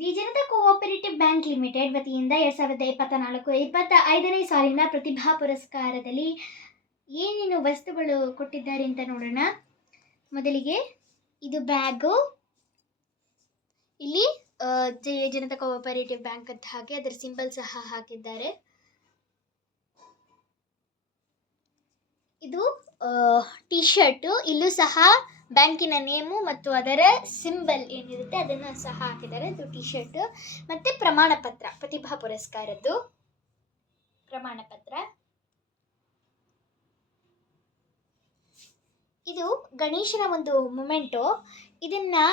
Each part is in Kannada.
The Janata cooperative bank limited ವತಿಯಿಂದ 2024-25ನೇ ಸಾಲಿನ ಪ್ರತಿಭಾ ಪುರಸ್ಕಾರದಲ್ಲಿ ಏನೇನು ವಸ್ತುಗಳು ಕೊಟ್ಟಿದ್ದಾರೆ ಅಂತ ನೋಡೋಣ. ಮೊದಲಿಗೆ ಇದು ಬ್ಯಾಗು, ಇಲ್ಲಿ ಜನತಾ ಕೋಆಪರೇಟಿವ್ ಬ್ಯಾಂಕ್ ಅಂತ ಹಾಕಿ ಅದರ ಸಿಂಬಲ್ ಸಹ ಹಾಕಿದ್ದಾರೆ. ಇದು ಟಿ ಶರ್ಟು, ಇಲ್ಲೂ ಸಹ ಬ್ಯಾಂಕಿನ ನೇಮು ಮತ್ತು ಅದರ ಸಿಂಬಲ್ ಏನಿರುತ್ತೆ ಅದನ್ನು ಸಹ ಹಾಕಿದ್ದಾರೆ. ಇದು ಟಿ ಶರ್ಟ್ ಮತ್ತು ಪ್ರಮಾಣ ಪತ್ರ, ಪ್ರತಿಭಾ ಪುರಸ್ಕಾರದ್ದು ಪ್ರಮಾಣ ಪತ್ರ. ಇದು ಗಣೇಶನ ಒಂದು ಮೊಮೆಂಟು. ಇದನ್ನು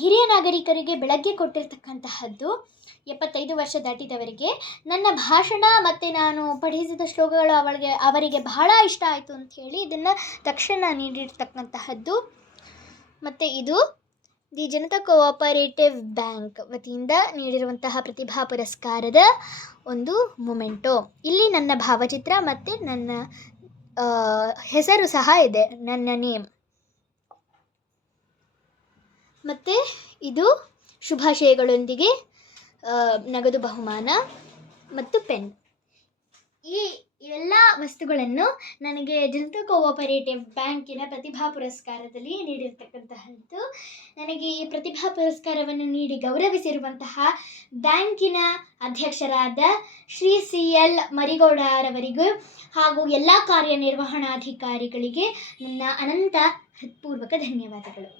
ಹಿರಿಯ ನಾಗರಿಕರಿಗೆ ಬೆಳಗ್ಗೆ ಕೊಟ್ಟಿರ್ತಕ್ಕಂತಹದ್ದು. 75 ವರ್ಷ ದಾಟಿದವರಿಗೆ ನನ್ನ ಭಾಷಣ ಮತ್ತು ನಾನು ಪಠಿಸಿದ ಶ್ಲೋಕಗಳು ಅವರಿಗೆ ಬಹಳ ಇಷ್ಟ ಆಯಿತು ಅಂತ ಹೇಳಿ ಇದನ್ನು ತಕ್ಷಣ ನೀಡಿರ್ತಕ್ಕಂತಹದ್ದು. ಮತ್ತು ಇದು ದಿ ಜನತಾ ಕೋಆಪರೇಟಿವ್ ಬ್ಯಾಂಕ್ ವತಿಯಿಂದ ನೀಡಿರುವಂತಹ ಪ್ರತಿಭಾ ಪುರಸ್ಕಾರದ ಒಂದು ಮೊಮೆಂಟು. ಇಲ್ಲಿ ನನ್ನ ಭಾವಚಿತ್ರ ಮತ್ತು ನನ್ನ ಹೆಸರು ಸಹ ಇದೆ, ನನ್ನ ನೇಮ್. ಮತ್ತು ಇದು ಶುಭಾಶಯಗಳೊಂದಿಗೆ ನಗದು ಬಹುಮಾನ ಮತ್ತು ಪೆನ್. ಈ ಎಲ್ಲ ವಸ್ತುಗಳನ್ನು ನನಗೆ ಜನತಾ ಕೋಆಪರೇಟಿವ್ ಬ್ಯಾಂಕಿನ ಪ್ರತಿಭಾ ಪುರಸ್ಕಾರದಲ್ಲಿ ನೀಡಿರ್ತಕ್ಕಂತಹದ್ದು. ನನಗೆ ಈ ಪ್ರತಿಭಾ ಪುರಸ್ಕಾರವನ್ನು ನೀಡಿ ಗೌರವಿಸಿರುವಂತಹ ಬ್ಯಾಂಕಿನ ಅಧ್ಯಕ್ಷರಾದ ಶ್ರೀ CL ಮರಿಗೌಡರವರಿಗೂ ಹಾಗೂ ಎಲ್ಲ ಕಾರ್ಯನಿರ್ವಹಣಾಧಿಕಾರಿಗಳಿಗೆ ನನ್ನ ಅನಂತ ಹೃತ್ಪೂರ್ವಕ ಧನ್ಯವಾದಗಳು.